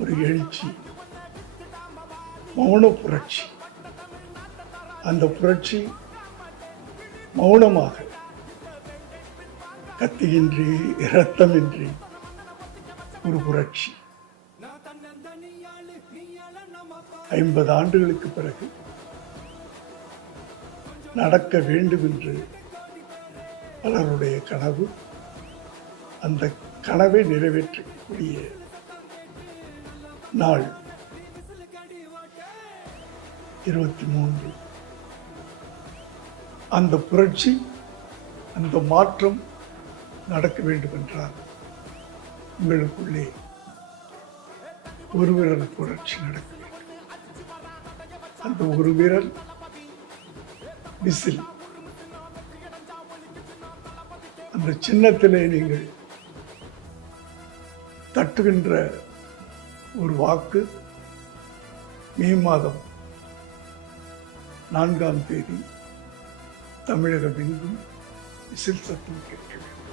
ஒரு எழுச்சி, மௌன புரட்சி. அந்த புரட்சி மௌனமாக, கத்தியின்றி இரத்தமின்றி ஒரு புரட்சி. 50 ஆண்டுகளுக்கு பிறகு நடக்க வேண்டும் என்று பலருடைய கனவு. அந்த கனவை நிறைவேற்றக்கூடிய நாள் 23. அந்த புரட்சி, அந்த மாற்றம் நடக்க வேண்டும் என்றால் உங்களுக்குள்ளே ஒரு விரல் புரட்சி நடக்க வேண்டும். அந்த ஒரு விரல் விசில். அந்த சின்னத்திலே நீங்கள் தட்டுகின்ற ஒரு வாக்கு மே மாதம் 4ஆம் தேதி தமிழகம் எங்கும் விசில் சத்தம் கேட்க வேண்டும்.